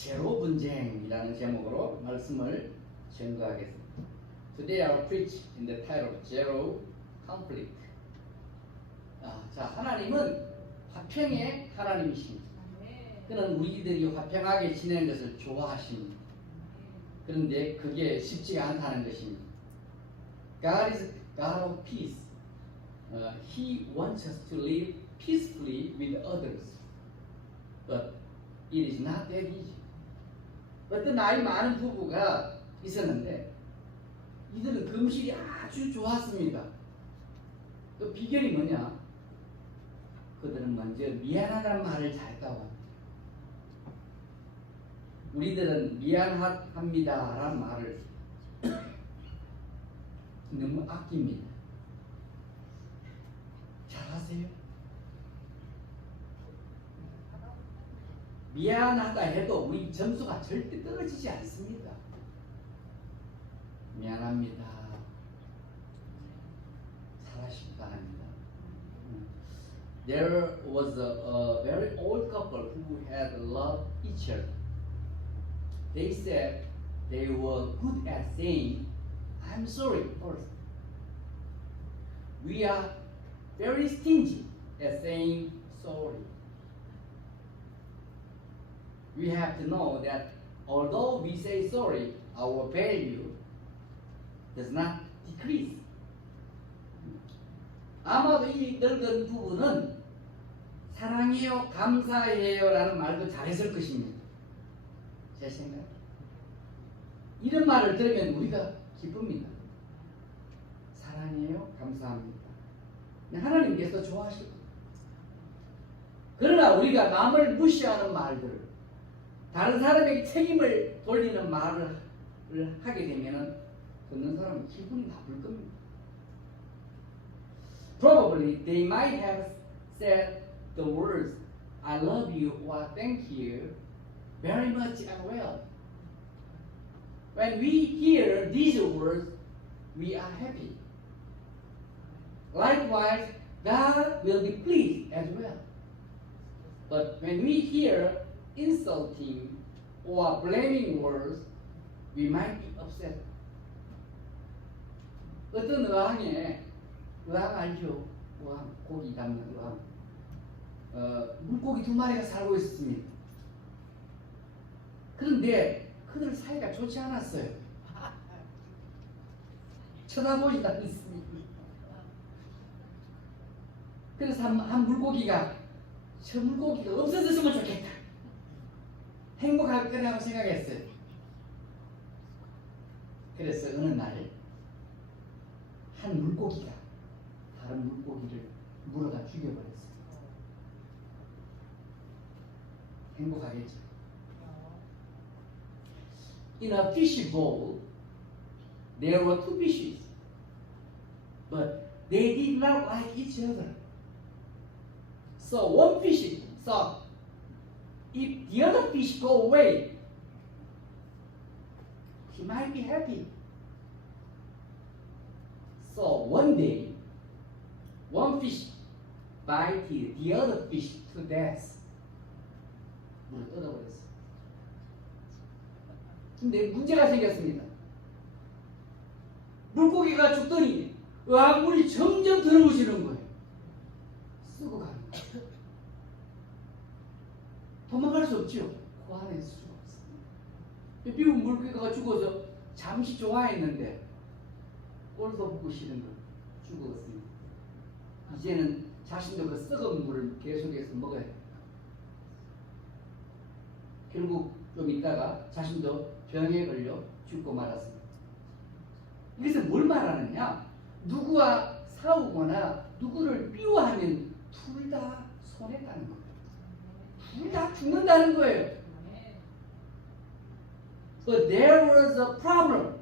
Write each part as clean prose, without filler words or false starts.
제로 분쟁이라는 제목으로 말씀을 전가하겠습니다. Today I will preach in the title Zero Conflict. 자, 하나님은 화평의 하나님이십니다. 그는 우리들이 화평하게 지내는 것을 좋아하십니다. 그런데 그게 쉽지가 않다는 것입니다. God is God of peace. He wants us to live peacefully with others. But it is not that easy. 어떤 나이 많은 부부가 있었는데 이들은 금실이 아주 좋았습니다. 그 비결이 뭐냐? 그들은 먼저 미안하다는 말을 잘했다고 합니다. 우리들은 미안합니다라는 말을 너무 아낍니다. 잘하세요? 미안하다 해도 우리 점수가 절대 떨어지지 않습니다. 미안합니다. 잘하시기 바랍니다. There was a very old couple who had loved each other. They said they were good at saying, I'm sorry first. We are very stingy at saying sorry. We have to know that although we say sorry, our value does not decrease. 아마도 이 늙은 부부는 사랑해요, 감사해요 라는 말도 잘했을 것입니다. 제 생각. 이런 말을 들으면 우리가 기쁩니다. 사랑해요, 감사합니다. 하나님께서 좋아하실 겁니다. 그러나 우리가 남을 무시하는 말들, 다른 사람에게 책임을 돌리는 말을 하게 되면 듣는 사람은 기분이 나쁠 겁니다. Probably they might have said the words I love you or thank you very much and well. When we hear these words, we are happy. Likewise, God will be pleased as well. But when we hear insulting or blaming words, we might be upset. 어떤 의왕에, 의왕 알죠? 의왕, 고기 담는 의왕. 물고기 2마리가 살고 있었습니다. 그런데 그들 사이가 좋지 않았어요. 쳐다보지도 않습니다. 그래서 한 물고기가 저 물고기가 없어졌으면 좋겠다. 행복할 거라고 생각했어요. 그래서 어느 날 한 물고기가 다른 물고기를 물어다 죽여버렸어요. 행복하겠죠. In a fish bowl, there were 2 fishes, but they did not like each other. So one fish thought, if the other fish go away, he might be happy. So one day, one fish bited the other fish to death. 물을 뜯어버렸어요. 근데 문제가 생겼습니다. 물고기가 죽더니 의학물이 점점 더러워지는 거예요. 쓰고 가는 거예요. 도망갈 수 없죠. 구해낼 수가 없어요. 미국 물고기가 죽어서 잠시 좋아했는데 꼴도 보고 싫은 거 죽었습니다. 이제는 자신도 그 썩은 물을 계속해서 먹어야 돼요. 결국 좀 있다가 자신도 병에 걸려 죽고 말았습니다. 여기서 뭘 말하느냐? 누구와 싸우거나 누구를 미워하면 둘 다 손해다는 거예요. 둘 다 죽는다는 거예요. But there was a problem.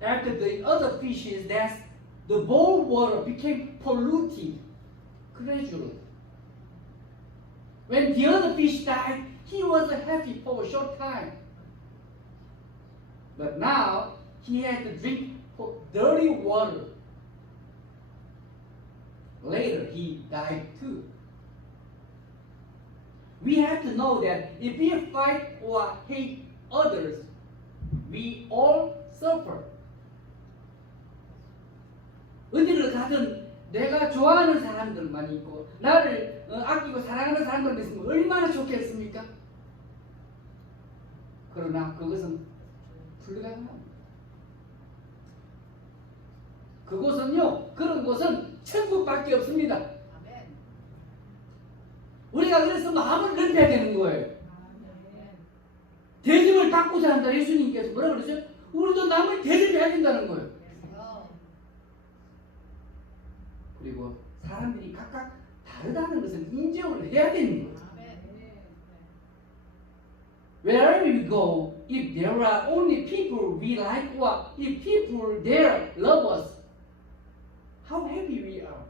After the other fishes, that the bowl water became polluted gradually. When the other fish died, he was happy for a short time. But now he had to drink dirty water. Later he died too. we have to know that if we fight or hate others, we all suffer. 어디를 가든 내가 좋아하는 사람들만 있고 나를 아끼고 사랑하는 사람들만 있으면 얼마나 좋겠습니까? 그러나 그것은 불가능합니다. 그곳은요, 그런 곳은 천국밖에 없습니다. 우리가 그래서 마음을 넓혀야 되는 거예요. 대접을 받고자 한다. 예수님께서 뭐라 그러죠? 우리도 남을 대접해야 된다는 거예요. 그리고 사람들이 각각 다르다는 것을 인정을 해야 되는 거예요. Wherever we go, if there are only people we like or if people there love us, how happy we are.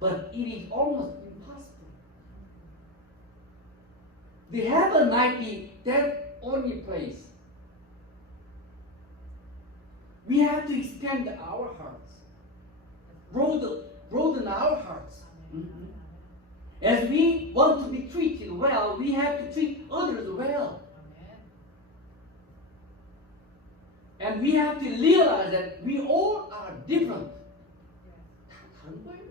But it is almost impossible. The heaven might be that only place. We have to expand our hearts, broaden our hearts. Mm-hmm. As we want to be treated well, we have to treat others well. And we have to realize that we all are different. 다 다른 거예요.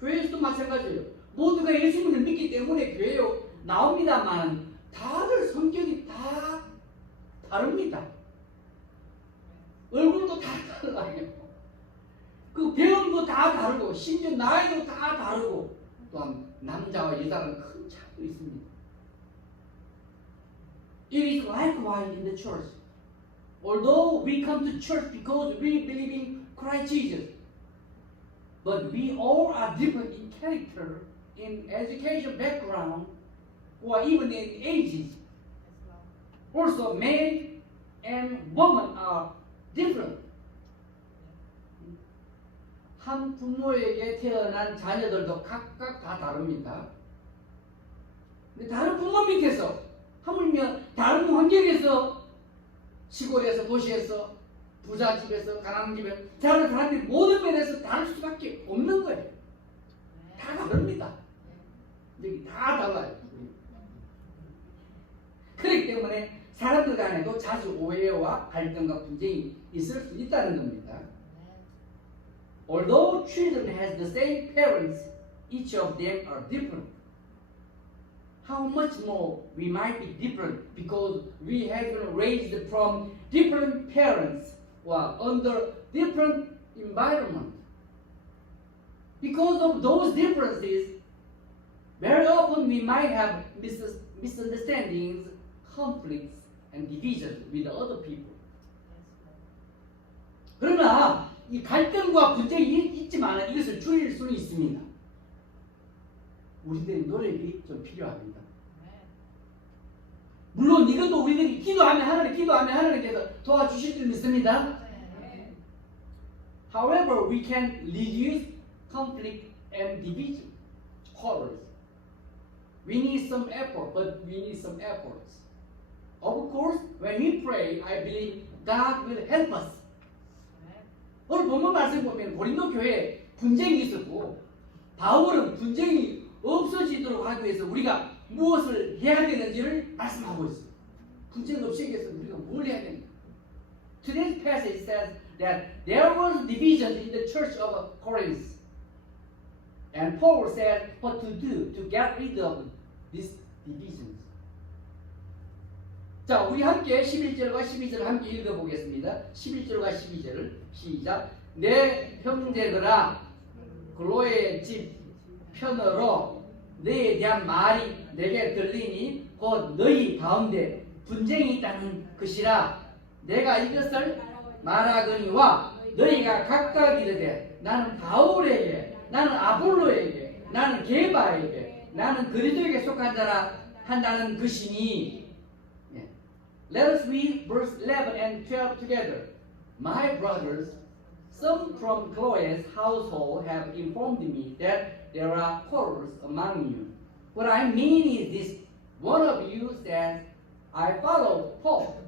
교회에서도 마찬가지예요. 모두가 예수님을 믿기 때문에 교회에 나옵니다만 다들 성격이 다 다릅니다. 얼굴도 다 달라요. 그 배움도 다 다르고 심지어 나이도 다 다르고 또한 남자와 여자는 큰 차이도 있습니다. It is likewise in the church. Although we come to church because we believe in Christ Jesus, but we all are different in character, in education background, or even in ages. Also, men and women are different. 한 부모에게 태어난 자녀들도 각각 다 다릅니다. 근데 다른 부모 밑에서 하물며 다른 환경에서 시골에서 도시에서 부자 집에서 가난한 집에서 다른 사람들이 모든 면에서 다를 수밖에 없는 거예요. 다 다릅니다. 여기 다 달라요. 그렇기 때문에 사람들 간에도 자주 오해와 갈등과 분쟁이 있을 수 있다는 겁니다. Although children has the same parents, each of them are different. How much more we might be different because we have been raised from different parents or under different environment. Because of those differences, very often we might have misunderstandings, conflicts, and divisions with other people. 그러나 이 갈등과 분쟁이 있지만 이것을 줄일 수는 있습니다. 우리들의 노력이 좀 필요합니다. 물론 이것도 우리들이 기도하면 하나님께서 도와주실 줄 믿습니다. However, we can reduce conflict and division, quarrels. We need some effort, but we need some efforts. Of course, when we pray, I believe God will help us. 오늘 본문 말씀 보면 고린도 교회에 분쟁이 있었고 바울은 분쟁이 없어지도록 하기 위해서 우리가 무엇을 해야 되는지를 말씀하고 있어요. 분쟁 없이 위해서 우리가 뭘 해야 되는가? Today's passage says that there was division in the church of Corinth. And Paul said what to do to get rid of these divisions. 자, 우리 함께 11절과 12절을 함께 읽어보겠습니다. 11절과 12절을 시작. 내 형제들아 글로의 집 편으로 너에 대한 말이 내게 들리니 곧 너희 가운데 분쟁이 있다는 것이라. 내가 이것을 말하거니와 너희가 각각 이르되 나는 바울에게 나는 아볼로에게 나는 게바에게 나는 그리스도에게 속한 자라 한다는 것이니. Let us read verse 11 and 12 together. My brothers, some from Chloe's household have informed me that there are quarrels among you. What I mean is this: one of you says, I follow Paul.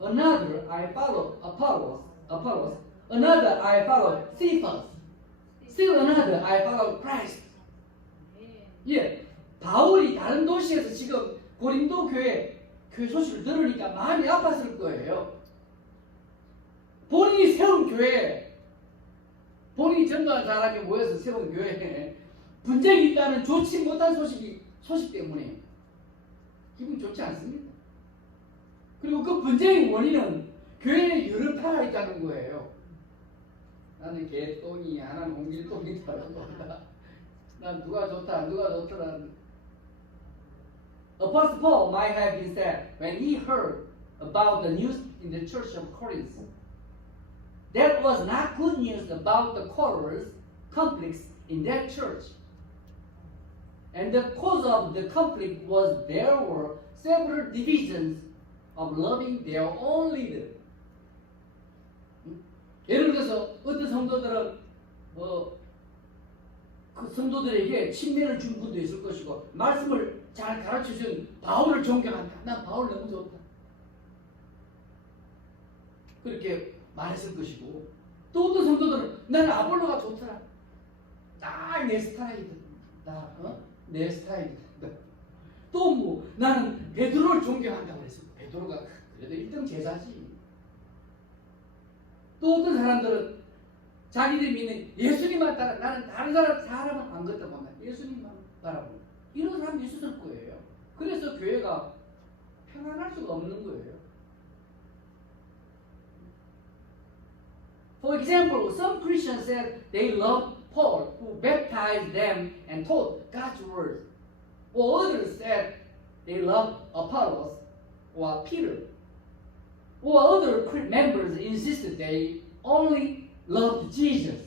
Another, I follow Apollos. Another, I follow Cephas. Still another, I follow Christ. Yeah, 바울이 다른 도시에서 지금 고린도 교회 소식을 들으니까 마음이 아팠을 거예요. 본인이 세운 교회, 본인이 전도한 사람이 모여서 세운 교회에 분쟁이 있다는 좋지 못한 소식 때문에 기분이 좋지 않습니다. 그리고 그 분쟁의 원인은 교회에 여러 파가 있다는 거예요. 나는 개똥이, 하나는 옹길똥이 다른 거다. 난 누가 좋다, 누가 좋더라. Apostle Paul might have been said when he heard about the news in the church of Corinth. That was not good news about the quarrels, conflicts in that church. And the cause of the conflict was there were several divisions of loving their own leader. 예를 들어서 어떤 성도들은 그 성도들에게 친밀을 준 분도 있을 것이고 말씀을 잘 가르쳐준 바울을 존경한다. 난 바울 너무 좋다. 그렇게 말했을 것이고 또 어떤 성도들은 나는 아볼로가 좋더라. 딱 내 스타일이다. 내 스타일이다. 또 뭐 나는 베드로를 존경한다고 그랬어. 베드로가 그래도 1등 제자지. 또 어떤 사람들은 자기들이 믿는 예수님만 따라 나는 다른 사람은 안 걷다 본다. 예수님만 바라보고 이런 사람이 있었을 거예요. 그래서 교회가 평안할 수가 없는 거예요. For example, some Christians said they loved Paul, who baptized them and taught God's word. Or others said they loved Apollos or Peter. Or other members insisted they only loved Jesus.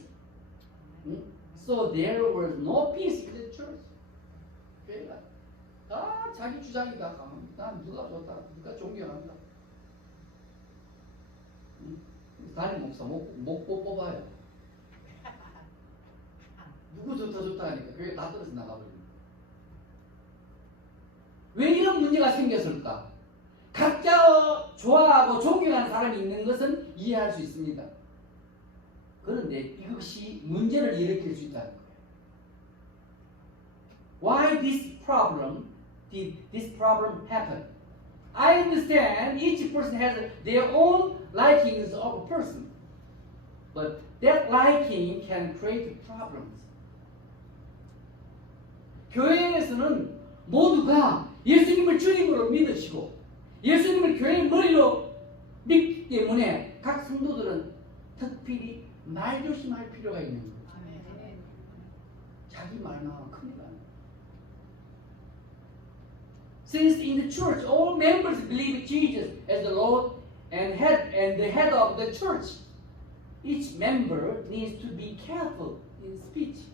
So there was no peace in the church. 교회가 다 자기 주장이다. 난 누가 좋다, 누가 존경한다. 담임 목사 못 뽑아요. 누구 좋다 하니까 교회 다 떨어져 나가버립니다. 왜 이런 문제가 생겼을까? 각자 좋아하고 존경하는 사람이 있는 것은 이해할 수 있습니다. 그런데 이것이 문제를 일으킬 수 있다는 거예요. Why did this problem happen? I understand each person has their own likings of a person, but that liking can create problems. 교회에서는 모두가 예수님을 주님으로 믿으시고 예수님을 교회의 머리로 믿기 때문에 각 성도들은 특별히 말조심할 필요가 있는 거예요. 자기 말 나오면 큰일 나요. Since in the church all members believe Jesus as the Lord and the head of the church, each member needs to be careful in speech.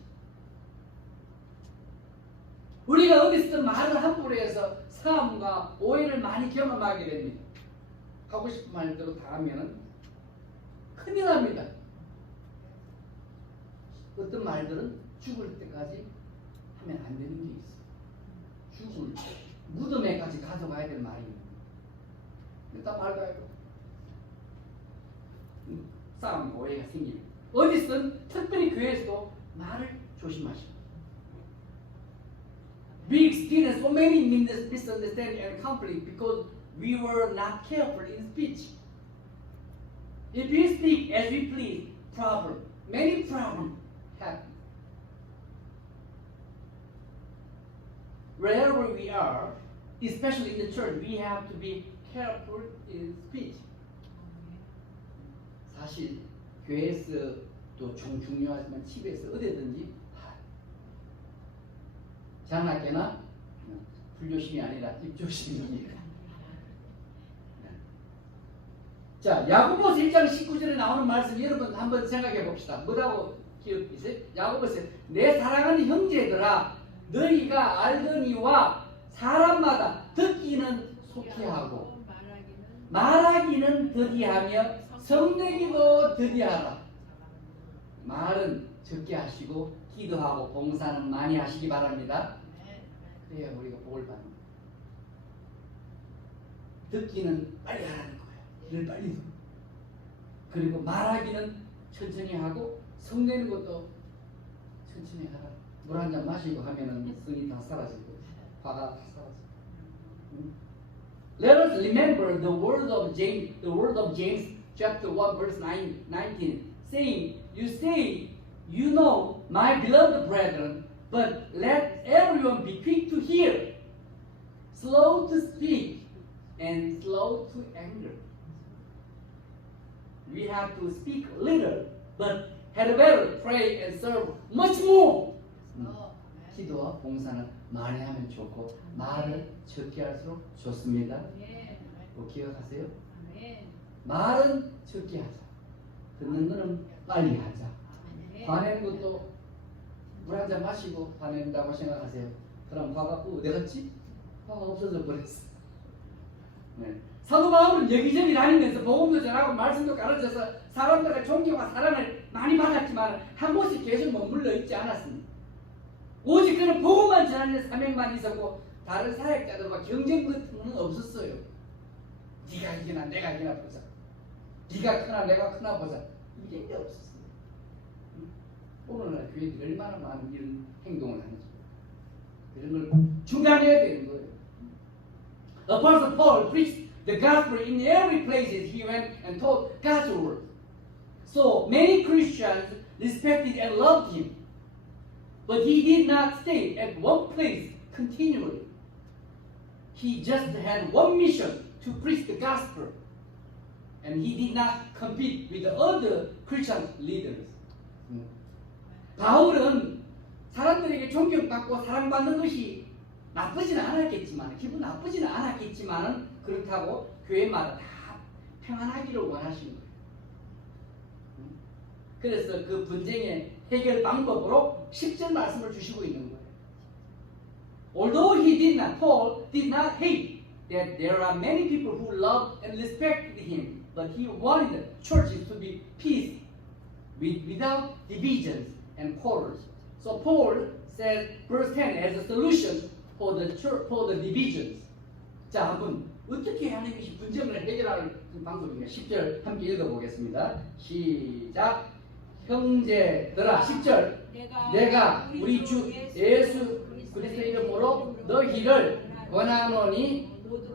우리가 어디서든 말을 함부로 해서 싸움과 오해를 많이 경험하게 됩니다. 하고 싶은 말대로 다 하면 큰일 납니다. 어떤 말들은 죽을 때까지 하면 안 되는 게 있어요. 죽을 무덤에까지 가져가야 될 말입니다. 일단 말도 하고 싸움, 오해가 생깁니다. 어디서든 특별히 교회에서도 말을 조심하시고 We experienced so many misunderstandings and conflict because we were not careful in speech. If we speak as we please, many problems happen. Wherever we are, especially in the church, we have to be careful in speech. 사실 교회에서도 중요하지만 집에서 어디든지 장난깨나 불조심이 아니라 입조심입니다. 자, 야고보서 1장 19절에 나오는 말씀 여러분 한번 생각해 봅시다. 뭐라고 기억이세요? 야고보서 내 사랑하는 형제들아 너희가 알거니와 사람마다 듣기는 속히 하고 말하기는 더디하며 성내기도 더디하라. 말은 적게 하시고 기도하고 봉사는 많이 하시기 바랍니다. 그래야 우리가 복을 받습니다. 듣기는 빨리 하라는 거예요. 늘 빨리. 그리고 말하기는 천천히 하고 성내는 것도 천천히 하라. 물 한 잔 마시고 하면은 성이 다 사라지고 화가 다 사라져. Let us remember the word of James chapter 1 verse 19 saying, you say, you know, my beloved brethren, but let everyone be quick to hear, slow to speak, and slow to anger. We have to speak little, but had better pray and serve much more. 기도와 봉사는 많이 하면 좋고 말을 적게 할수록 좋습니다. 꼭 기억하세요. 말은 적게 하자. 듣는 거는 빨리 하자. 화내는 것도 물 한 잔 마시고 화낸다고 생각하세요. 그럼 화가 어디 갔지? 화가 없어져 버렸어. 네. 사도 바울은 여기저기 다니면서 복음도 전하고 말씀도 가르쳐서 사람들과 존경과 사랑을 많이 받았지만 한 곳에 계속 머물러 있지 않았습니다. 오직 그는 복음만 전하는 사명만 있었고 다른 사역자들과 경쟁 같은 건 없었어요. 네가 이기나 내가 이기나 보자. 네가 크나 내가 크나 보자. 이게 없었어요. 오늘날 교회들이 얼마나 많은 이런 행동을 하는지 이런 걸 중단해야 되는 거예요. Apostle Paul preached the gospel in every place he went and taught God's word. So many Christians respected and loved him. But he did not stay at one place continually. He just had one mission to preach the gospel. And he did not compete with the other Christian leaders. 바울은 사람들에게 존경받고 사랑받는 것이 나쁘지는 않았겠지만, 기분 나쁘지는 않았겠지만 그렇다고 교회마다 다 평안하기를 원하신 거예요. 그래서 그 분쟁의 해결 방법으로 10절 말씀을 주시고 있는 거예요. Although Paul did not hate that there are many people who loved and respected him, but he wanted churches to be peace without divisions and quarrels. So Paul says, verse 10 as a solution for the church, for the divisions. 자, 한번 어떻게 하는 것이 분쟁을 해결하는 방법인가? 10절 함께 읽어보겠습니다. 시작. 형제들아, 10절. 내가 우리 주 예수 그리스도의 이름으로 너희를 권하노니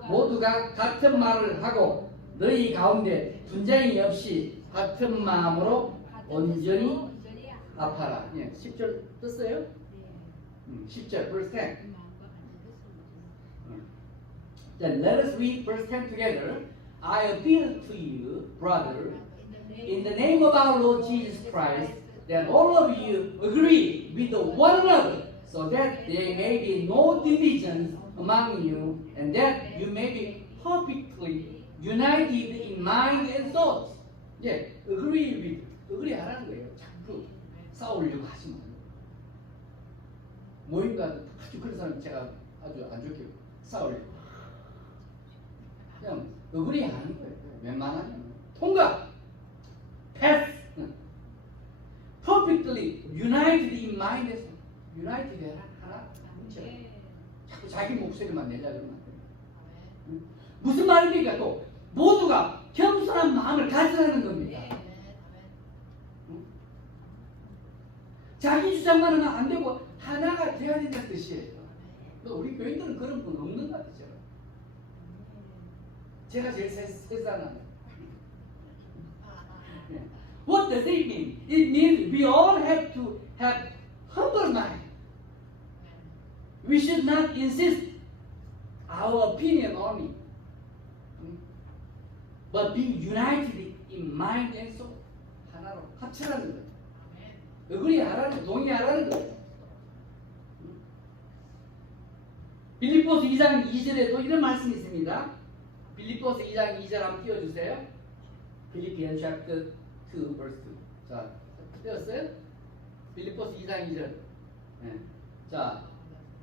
모두가 같은 말을 하고 너희 가운데 분쟁이 없이 같은 마음으로 온전히 아파라. 예, 10절 떴어요? 10절, verse 10. Then let us read verse 10 together. I appeal to you, brother, in the name of our Lord Jesus Christ, that all of you agree with one another, so that there may be no divisions among you, and that you may be perfectly united in mind and thoughts. 예, agree 하라는 거예요. 자꾸 싸우려고 하지 말고. 모임 가도 아주 그런 사람 제가 아주 안 좋게 싸우려고. 그냥 agree 하는 거예요. 웬만하면 통과. pass. perfectly united in mind and thoughts. united 하나 문제가. 자꾸 자기 목소리만 내려고 그러면 안 돼요. 무슨 말입니까? 또 모두가 겸손한 마음을 가지라는 겁니다. 자기 주장만 하면 안 되고 하나가 돼야 된다는 뜻이에요. 우리 교인들은 그런 분 없는 것 같아요. 제가 제일 세상하네. What does it mean? It means we all have to have humble mind. We should not insist our opinion only, but be united in mind and soul. 하나로 합치라는 거예요. agree 동의하라는 거예요. 빌립보서 2장 2절에도 이런 말씀이 있습니다. 빌립보서 2장 2절 한번 띄워주세요. Philippians chapter 2 verse 2. 자, 띄웠어요? 빌립보서 2장 2절. 네. 자,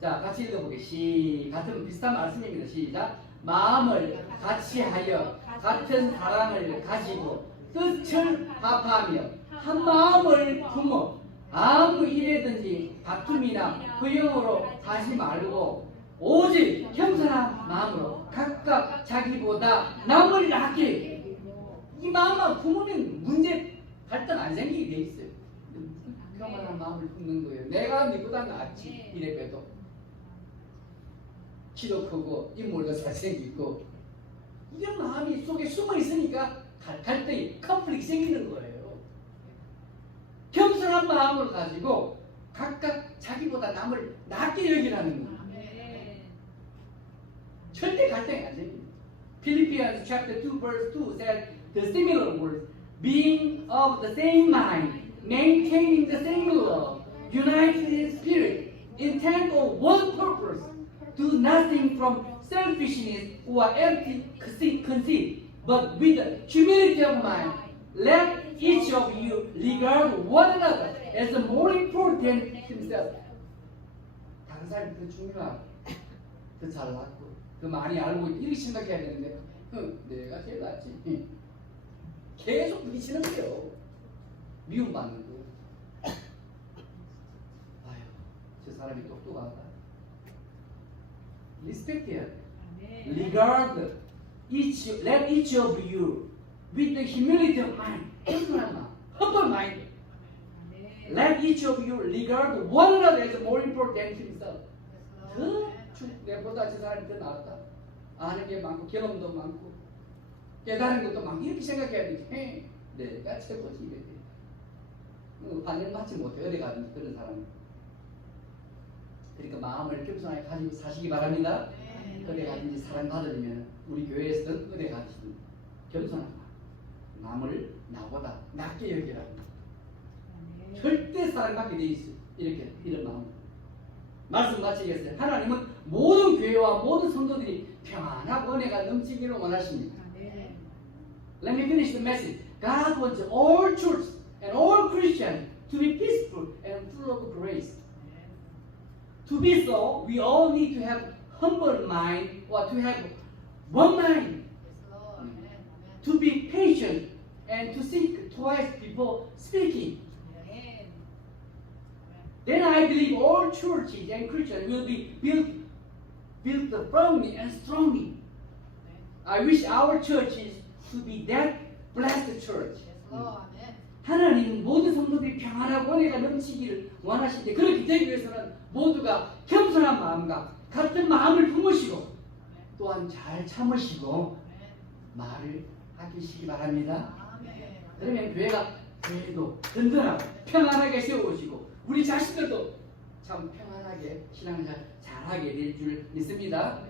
같이 읽어보게. 같은 비슷한 말씀입니다. 시작. 마음을 같이 하여 같은 사랑을 가지고 뜻을 합하며 한 마음을 품어 아무 일에든지 다툼이나 부영으로 하지 말고 오직 겸손한 마음으로 각각 자기보다 남을 아끼게. 이 마음만 품으면 문제 갈등 안 생기게 돼 있어요. 겸손한 마음을 품는 거예요. 내가 니보다 낫지 이래봬도. 키도 크고 인물도 잘생기고 이런 마음이 속에 숨어 있으니까 갈등이 컨플릭트 생기는 거예요. 겸손한 마음을 가지고 각각 자기보다 남을 낮게 여기라는 거예요. 절대 갈등이 안 생깁니다. Philippians chapter 2 verse 2 said the similar words, being of the same mind, maintaining the same love, united in spirit, intent on one purpose, do nothing from selfishness or empty conceit, but with humility of mind, let each of you regard one another as more important than himself. 다른 사람이 더 중요하고, 더 잘났고, 더 많이 알고 이렇게 생각해야 되는데, 내가 제일 낫지. 계속 부딪히는 거예요. 미움받는 거. 아유, 저 사람이 똑똑하다. 리스펙트해야 돼. Regard let each of you with the humility of mind, humble mind. Let each of you regard one another as more important than himself. 내보다 저 사람이 더 낫다. 아는 게 많고 경험도 많고 깨달은 것도 많고 이렇게 생각해야 되지. 내가 최고지 이래. 반응 받지 못해 어디 가든지 그런 사람. 그러니까 마음을 겸손하게 가지고 사시기 바랍니다. 어디 가든지 사랑 받으려면 우리 교회에서든 어디 가든지 겸손한 마음. 남을 나보다 낮게 여기라고. 절대 사랑받게 돼 있어. 이렇게 이런 마음. 말씀 마치겠어요. 하나님은 모든 교회와 모든 성도들이 평안하고 은혜가 넘치기를 원하십니다. Let me finish the message. God wants all church and all Christians to be peaceful and full of grace. To be so, we all need to have humble mind or to have one mind. To be patient and to think twice before speaking. Then I believe all churches and Christians will be built firmly and strongly. I wish our churches to be that blessed church. 하나님은 모든 성도들이 평안하고 은혜가 넘치기를 원하시는데 그렇게 되기 위해서는 모두가 겸손한 마음과 같은 마음을 품으시고 또한 잘 참으시고 말을 하시기 바랍니다. 그러면 교회도 든든하고 평안하게 세워오시고 우리 자신들도 참 평안하게 신앙생활 잘하게 될 줄 믿습니다.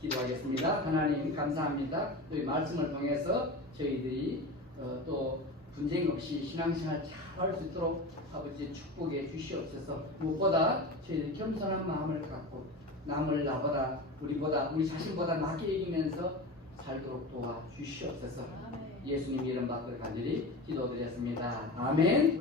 기도하겠습니다. 하나님 감사합니다. 또 이 말씀을 통해서 저희들이 또 분쟁 없이 신앙생활 잘 할 수 있도록 아버지 축복해 주시옵소서. 무엇보다 저희들이 겸손한 마음을 갖고 남을 나보다 우리 자신보다 낮게 여기면서 살도록 도와주시옵소서. 예수님 이름 받고 간절히 기도드렸습니다. 아멘.